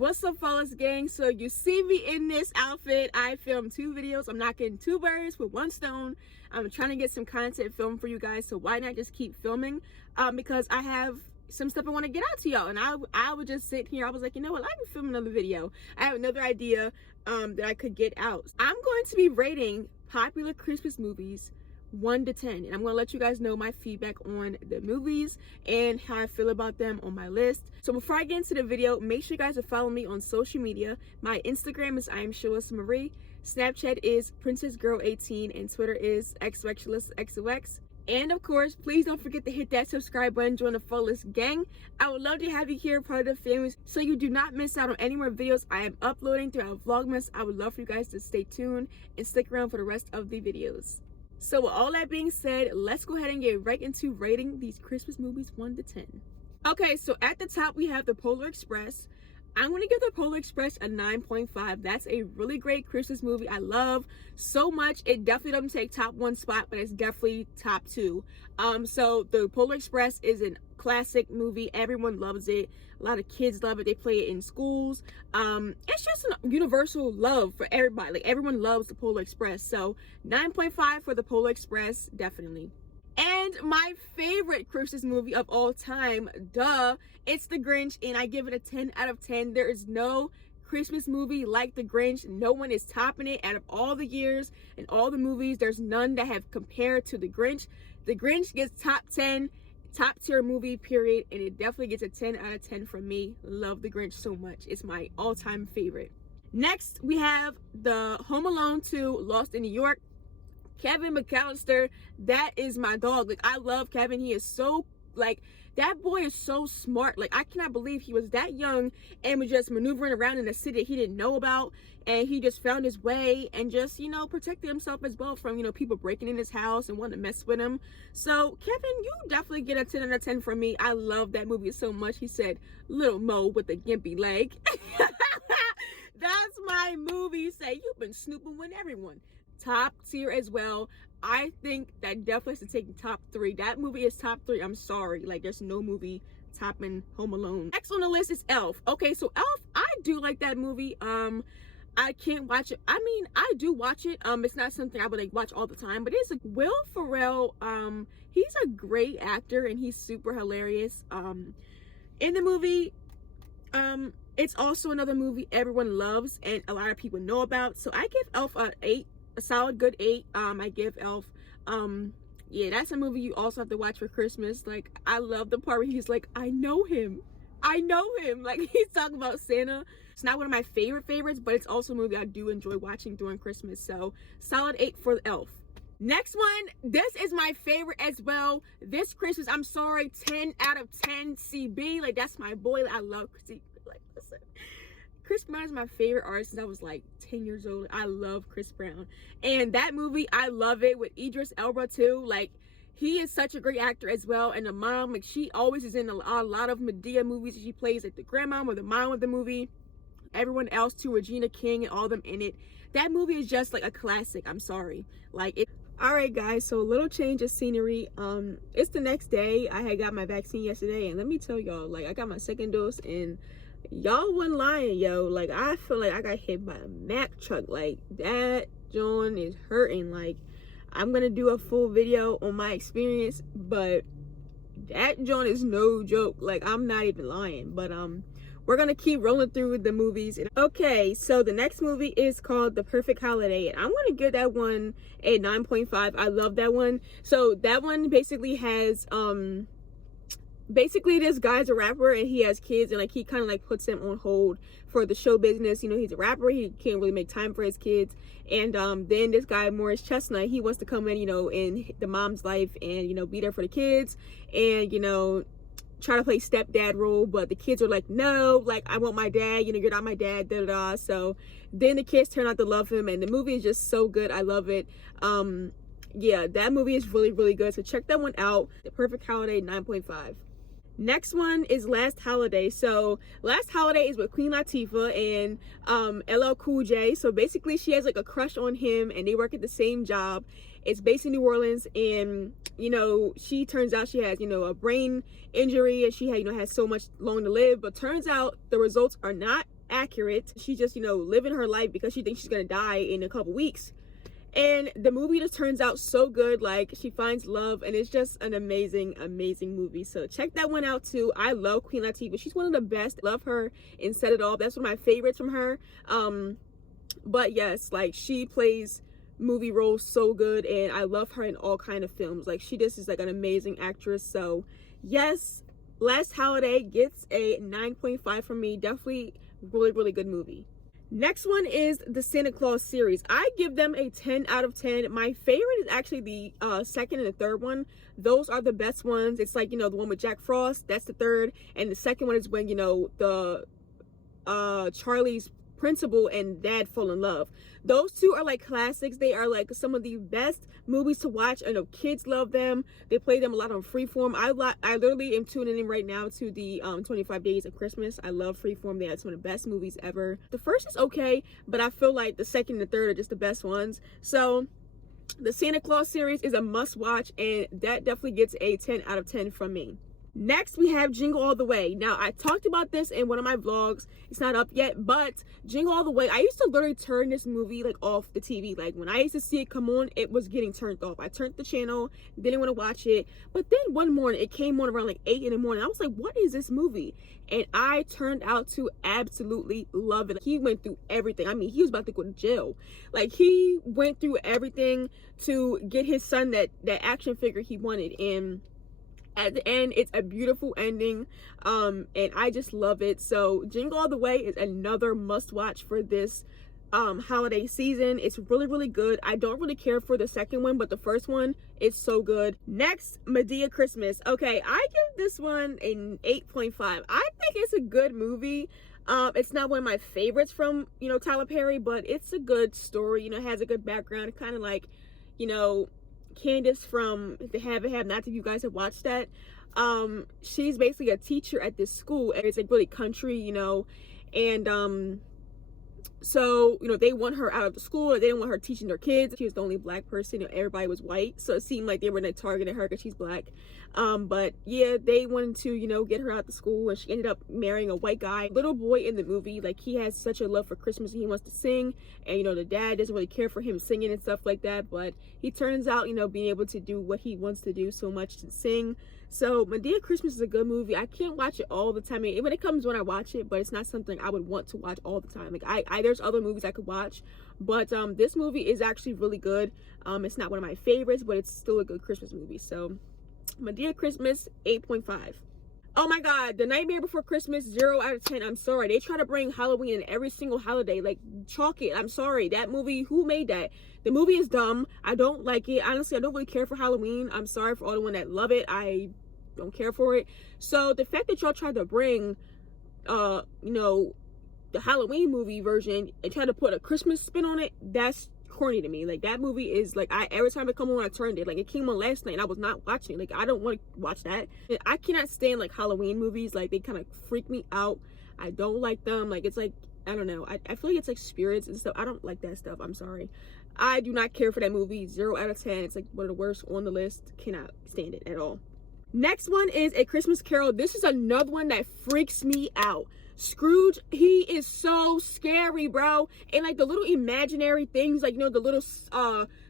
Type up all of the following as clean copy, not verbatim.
What's up, flawless gang? So you see me in this outfit. I filmed 2 videos. I'm not getting 2 birds with 1 stone. I'm trying to get some content filmed for you guys, so why not just keep filming? Because I have some stuff I want to get out to y'all, and I would just sit here. I was like, you know what, I can film another video. I have another idea that I could get out. I'm going to be rating popular Christmas movies 1 to 10, and I'm going to let you guys know my feedback on the movies and how I feel about them on my list. So before I get into the video, make sure you guys are following me on social media. My Instagram is @shalishasflawless, Snapchat is princessgirl18, and Twitter is xxxx. And of course, please don't forget to hit that subscribe button, join the flawless gang. I would love to have you here, part of the family, so you do not miss out on any more videos I am uploading throughout Vlogmas. I would love for you guys to stay tuned and stick around for the rest of the videos. So with all that being said, let's go ahead and get right into rating these Christmas movies 1 to 10. Okay, so at the top we have the Polar Express. I'm going to give the Polar Express a 9.5. That's a really great Christmas movie. I love so much. It definitely doesn't take top 1 spot, but it's definitely top 2. So the Polar Express is a classic movie. Everyone loves it. A lot of kids love it. They play it in schools. It's just a universal love for everybody. Like, everyone loves the Polar Express. So 9.5 for the Polar Express, definitely. And my favorite Christmas movie of all time, duh, it's The Grinch, and I give it a 10 out of 10. There is no Christmas movie like The Grinch. No one is topping it. Out of all the years and all the movies, there's none that have compared to The Grinch. The Grinch gets top 10, top tier movie, period, and it definitely gets a 10 out of 10 from me. Love The Grinch so much. It's my all-time favorite. Next, we have the Home Alone 2, Lost in New York. Kevin McAllister, that is my dog. Like, I love Kevin. He is so, like, that boy is so smart. Like, I cannot believe he was that young and was just maneuvering around in a city that he didn't know about, and he just found his way and just, you know, protected himself as well from, you know, people breaking in his house and wanting to mess with him. So Kevin, you definitely get a 10 out of 10 from me. I love that movie so much. He said, "Little Mo with the gimpy leg." That's my movie. Say, you've been snooping with everyone. Top tier as well. I think that definitely has to take top 3. That movie is top 3. I'm sorry, like, there's no movie topping Home Alone. Next on the list is Elf. Okay, so Elf, I do like that movie. I can't watch it. I mean, I do watch it. It's not something I would like watch all the time, but it's Will Ferrell. He's a great actor and he's super hilarious. In the movie, it's also another movie everyone loves and a lot of people know about. So I give Elf an 8. A solid good 8. I give Elf. Yeah, that's a movie you also have to watch for Christmas. Like, I love the part where he's like, I know him, like, he's talking about Santa. It's not one of my favorites, but it's also a movie I do enjoy watching during Christmas. So solid 8 for Elf. Next one, this is my favorite as well. This Christmas, I'm sorry, 10 out of 10 CB. Like, that's my boy. I love CB. Like, listen, Chris Brown is my favorite artist since I was like 10 years old. I love Chris Brown. And that movie, I love it, with Idris Elba too. Like, he is such a great actor as well. And the mom, like, she always is in a lot of Madea movies. She plays like the grandma or the mom of the movie. Everyone else too, Regina King and all of them in it. That movie is just like a classic. I'm sorry. Like, it. All right, guys, so a little change of scenery. It's the next day. I had got my vaccine yesterday, and let me tell y'all, like, I got my 2nd dose, and y'all wasn't lying, yo. Like, I feel like I got hit by a Mack truck. Like, that joint is hurting. Like, I'm gonna do a full video on my experience, but that joint is no joke. Like, I'm not even lying. But we're gonna keep rolling through the movies. Okay, so the next movie is called The Perfect Holiday, and I'm gonna give that one a 9.5. I love that one. So that one basically has basically this guy's a rapper and he has kids, and like, he kind of like puts them on hold for the show business. You know, he's a rapper, he can't really make time for his kids, and then this guy Morris Chestnut, he wants to come in, you know, in the mom's life and, you know, be there for the kids and, you know, try to play stepdad role, but the kids are like, no, like, I want my dad, you know, you're not my dad, da da da. So then the kids turn out to love him, and the movie is just so good. I love it. Yeah, that movie is really, really good, so check that one out. The Perfect Holiday, 9.5. Next one is Last Holiday. So Last Holiday is with Queen Latifah and LL Cool J. So basically she has like a crush on him and they work at the same job. It's based in New Orleans, and you know, she turns out she has, you know, a brain injury, and she had, you know, has so much long to live, but turns out the results are not accurate. She's just, you know, living her life because she thinks she's gonna die in a couple weeks. And the movie just turns out so good. Like, she finds love, and it's just an amazing movie. So check that one out too. I love Queen Latifah. She's one of the best. Love her in Set It Off. That's one of my favorites from her. But yes, like, she plays movie roles so good, and I love her in all kind of films. Like, she just is like an amazing actress. So yes, Last Holiday gets a 9.5 from me. Definitely really good movie. Next one is the Santa Claus series. I give them a 10 out of 10. My favorite is actually the second and the third one. Those are the best ones. It's like, you know, the one with Jack Frost, that's the third. And the second one is when, you know, the Charlie's principal and dad fall in love. Those two are like classics. They are like some of the best movies to watch. I know kids love them. They play them a lot on Freeform. I literally am tuning in right now to the 25 Days of Christmas. I love Freeform. They have some of the best movies ever. The first is okay, but I feel like the second and the third are just the best ones. So the Santa Claus series is a must watch, and that definitely gets a 10 out of 10 from me. Next, we have Jingle All the Way. Now, I talked about this in one of my vlogs. It's not up yet, but Jingle All the Way, I used to literally turn this movie like off the TV. Like, when I used to see it come on, it was getting turned off. I turned the channel, didn't want to watch it. But then one morning, it came on around like 8 in the morning. I was like, what is this movie? And I turned out to absolutely love it. He went through everything. I mean, he was about to go to jail. Like, he went through everything to get his son that action figure he wanted. And at the end, it's a beautiful ending, and I just love it. So Jingle All the Way is another must watch for this holiday season. It's really good. I don't really care for the second one, but the first one is so good. Next, Medea Christmas. Okay, I give this one an 8.5. I think it's a good movie. It's not one of my favorites from, you know, Tyler Perry, but it's a good story. You know, it has a good background, kind of like, you know, Candace from The Have and Have Nots, if you guys have watched that. She's basically a teacher at this school, and it's like really country, you know, and so, you know, they want her out of the school. They didn't want her teaching their kids. She was the only black person. You know, everybody was white, so it seemed like they were like targeting her because she's black. But yeah, they wanted to, you know, get her out of the school, and she ended up marrying a white guy. Little boy in the movie, like, he has such a love for Christmas, and he wants to sing, and, you know, the dad doesn't really care for him singing and stuff like that, but he turns out, you know, being able to do what he wants to do so much, to sing. So Medea Christmas is a good movie. I can't watch it all the time. I mean, when it comes, when I watch it, but it's not something I would want to watch all the time. Like, I there's other movies I could watch, but this movie is actually really good. It's not one of my favorites, but it's still a good Christmas movie. So Medea Christmas, 8.5. Oh my god, The Nightmare Before Christmas, 0 out of 10. I'm sorry. They try to bring Halloween in every single holiday. Like, chalk it. I'm sorry. That movie, who made that? The movie is dumb. I don't like it. Honestly, I don't really care for Halloween. I'm sorry for all the one that love it. I don't care for it. So the fact that y'all tried to bring you know, the Halloween movie version and try to put a Christmas spin on it, that's corny to me. Like, that movie is like, every time it come on, I turned it. Like, it came on last night and I was not watching it. Like, I don't want to watch that. I cannot stand like Halloween movies. Like, they kind of freak me out. I don't like them. Like, it's like, I don't know, I feel like it's like spirits and stuff. I don't like that stuff. I'm sorry. I do not care for that movie. 0 out of 10. It's like one of the worst on the list. Cannot stand it at all. Next one is A Christmas Carol. This is another one that freaks me out. Scrooge, he is so scary, bro. And like the little imaginary things, like, you know, the little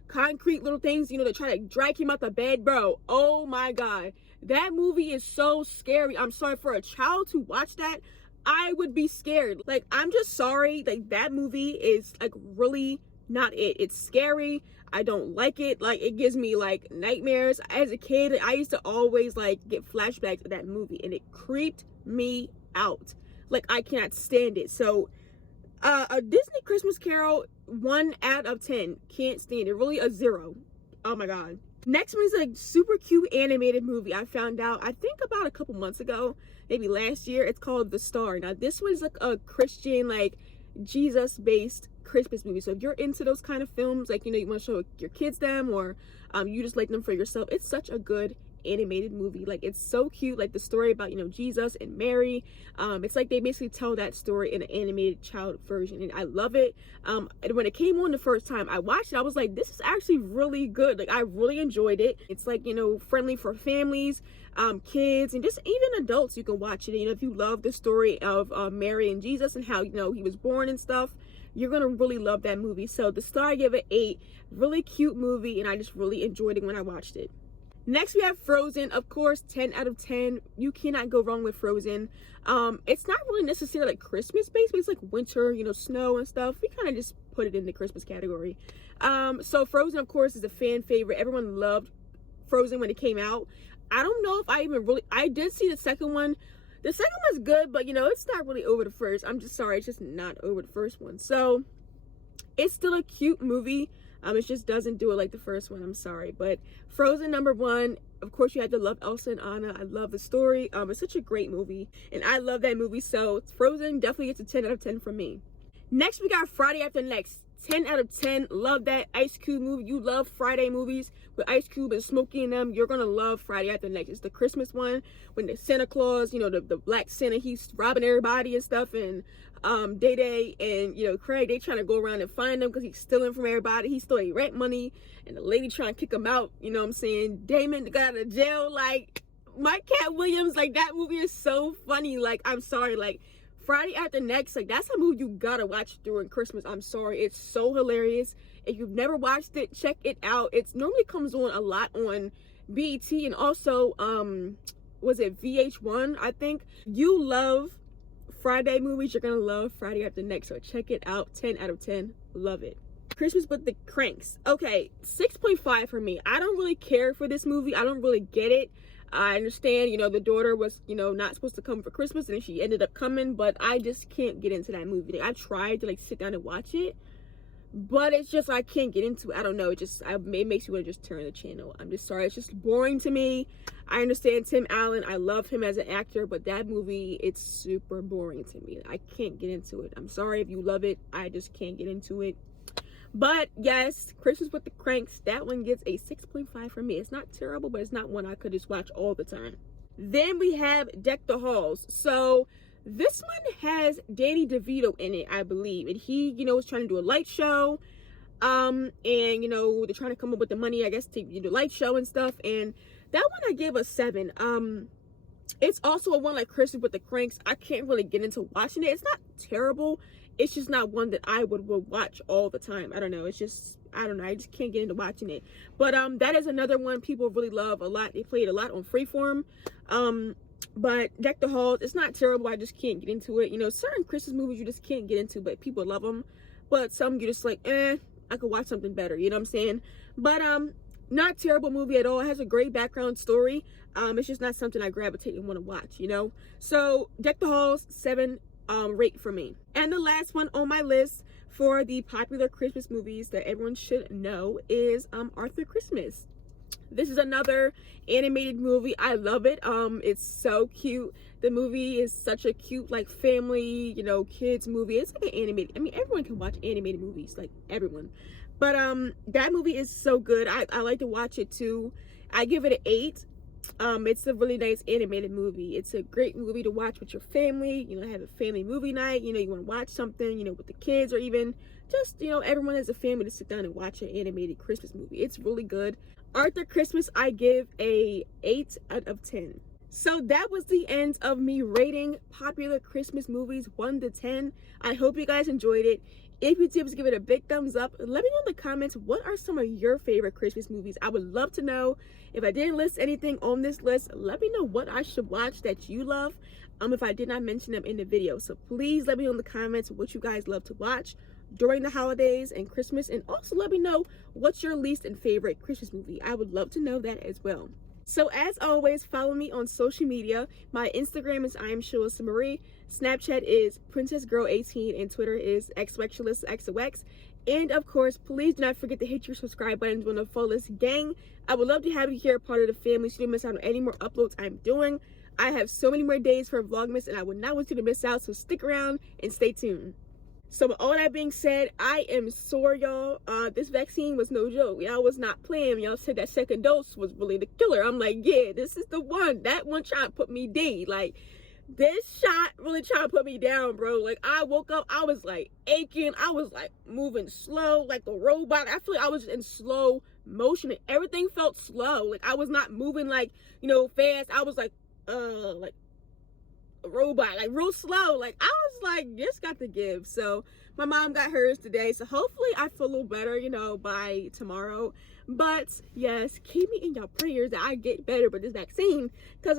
concrete little things, you know, that try to drag him out the bed, bro. Oh my god, that movie is so scary. I'm sorry, for a child to watch that, I would be scared. Like, I'm just sorry. Like, that movie is like really not it. It's scary. I don't like it. Like, it gives me like nightmares. As a kid, I used to always like get flashbacks of that movie, and it creeped me out. Like, I cannot stand it. So a Disney Christmas Carol, 1 out of 10. Can't stand it. Really a 0. Oh my god. Next one is a super cute animated movie I found out, I think about a couple months ago, maybe last year. It's called The Star. Now, this one's like a Christian, like Jesus based Christmas movie. So if you're into those kind of films, like, you know, you want to show your kids them, or you just like them for yourself, it's such a good animated movie. Like, it's so cute. Like, the story about, you know, Jesus and Mary, it's like they basically tell that story in an animated child version, and I love it. And when it came on the first time I watched it, I was like, this is actually really good. Like, I really enjoyed it. It's like, you know, friendly for families, kids, and just even adults. You can watch it. You know, if you love the story of Mary and Jesus and how, you know, he was born and stuff, you're gonna really love that movie. So the star, I give it 8. Really cute movie, and I just really enjoyed it when I watched it. Next, we have Frozen. Of course, 10 out of 10. You cannot go wrong with Frozen. It's not really necessarily like Christmas based, but it's like winter, you know, snow and stuff. We kind of just put it in the Christmas category. So Frozen, of course, is a fan favorite. Everyone loved Frozen when it came out. I don't know if I did see the second one. The second one's good, but, you know, it's not really over the first. I'm just sorry, it's just not over the first one. So it's still a cute movie. It just doesn't do it like the first one. I'm sorry. But Frozen #1, of course, you had to love Elsa and Anna. I love the story. It's such a great movie, and I love that movie. So Frozen definitely gets a 10 out of 10 from me. Next, we got Friday After Next. 10 out of 10. Love that Ice Cube movie. You love Friday movies with Ice Cube and Smokey in them. You're gonna love Friday After Next. It's the Christmas one when the Santa Claus, you know, the black Santa, he's robbing everybody and stuff, and Day Day and, you know, Craig, they trying to go around and find him because he's stealing from everybody. He stole a rent money, and the lady trying to kick him out. You know what I'm saying? Damon got out of jail. Like, my Cat Williams, like, that movie is so funny. Like, I'm sorry, like, Friday After Next, like, that's a movie you gotta watch during Christmas. I'm sorry, it's so hilarious. If you've never watched it, check it out. It normally comes on a lot on BET and also was it VH1, I think. You love Friday movies, you're gonna love Friday After Next, so check it out. 10 out of 10. Love it. Christmas with the Cranks. Okay, 6.5 for me. I don't really care for this movie. I don't really get it. I understand, you know, the daughter was, you know, not supposed to come for Christmas, and she ended up coming, but I just can't get into that movie. Like, I tried to, like, sit down and watch it, but it's just, I can't get into it. I don't know, it makes you want to just turn the channel. I'm just sorry, it's just boring to me. I understand Tim Allen, I love him as an actor, but that movie, it's super boring to me. I can't get into it. I'm sorry if you love it, I just can't get into it. But yes, Christmas with the Cranks, that one gets a 6.5 from me. It's not terrible, but it's not one I could just watch all the time. Then we have Deck the Halls. So this one has Danny DeVito in it, I believe. And he, you know, was trying to do a light show. And, you know, they're trying to come up with the money, I guess, to do the light show and stuff. And that one I give a 7. It's also a one like Christmas with the Cranks. I can't really get into watching it. It's not terrible. It's just not one that I would watch all the time. I don't know. It's just, I don't know. I just can't get into watching it. But that is another one people really love a lot. They play it a lot on Freeform. But Deck the Halls, it's not terrible. I just can't get into it. You know, certain Christmas movies you just can't get into, but people love them. But some you're just like, I could watch something better. You know what I'm saying? But not terrible movie at all. It has a great background story. It's just not something I gravitate and want to watch, you know? So Deck the Halls, 7 rate for me. And the last one on my list for the popular Christmas movies that everyone should know is Arthur Christmas. This is another animated movie. I love it. It's so cute. The movie is such a cute, like, family, you know, kids movie. It's like an animated, I mean, everyone can watch animated movies, like everyone. But that movie is so good. I like to watch it too. I give it an 8. It's a really nice animated movie. It's a great movie to watch with your family. You know, have a family movie night. You know, you want to watch something, you know, with the kids, or even just, you know, everyone as a family to sit down and watch an animated Christmas movie. It's really good. Arthur Christmas, I give a 8 out of 10. So that was the end of me rating popular Christmas movies 1 to 10. I hope you guys enjoyed it. If you did, give it a big thumbs up. Let me know in the comments, what are some of your favorite Christmas movies? I would love to know. If I didn't list anything on this list, let me know what I should watch that you love, if I did not mention them in the video. So please let me know in the comments what you guys love to watch during the holidays and Christmas. And also let me know what's your least and favorite Christmas movie. I would love to know that as well. So as always, follow me on social media. My Instagram is @Shalisha. Snapchat is PrincessGirl18, and Twitter is @XOXShalishasflawless. And of course, please do not forget to hit your subscribe button on the Flawless gang. I would love to have you here, part of the family, so you don't miss out on any more uploads I'm doing. I have so many more days for Vlogmas, and I would not want you to miss out, so stick around and stay tuned. So with all that being said, I am sore, y'all. This vaccine was no joke. Y'all was not playing. Y'all said that second dose was really the killer. I'm like, yeah, this is the one. That one trying to put me dead. Like, this shot really trying to put me down, bro. Like, I woke up, I was like aching. I was like moving slow, like a robot. I feel like I was in slow motion and everything felt slow. Like, I was not moving like, you know, fast. I was like a robot, like real slow. Like, I was like, this got to give. So my mom got hers today, so hopefully I feel a little better, you know, by tomorrow. But yes, keep me in your prayers that I get better with this vaccine, because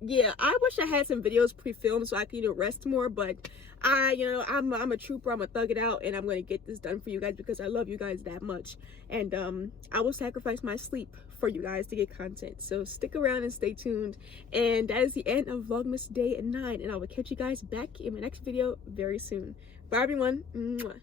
yeah, I wish I had some videos pre-filmed so I could, you know, rest more. But I'm a trooper. I'm gonna thug it out, and I'm gonna get this done for you guys because I love you guys that much. And I will sacrifice my sleep for you guys to get content. So stick around and stay tuned. And that is the end of Vlogmas Day 9, and I will catch you guys back in my next video very soon. Bye everyone. Mwah.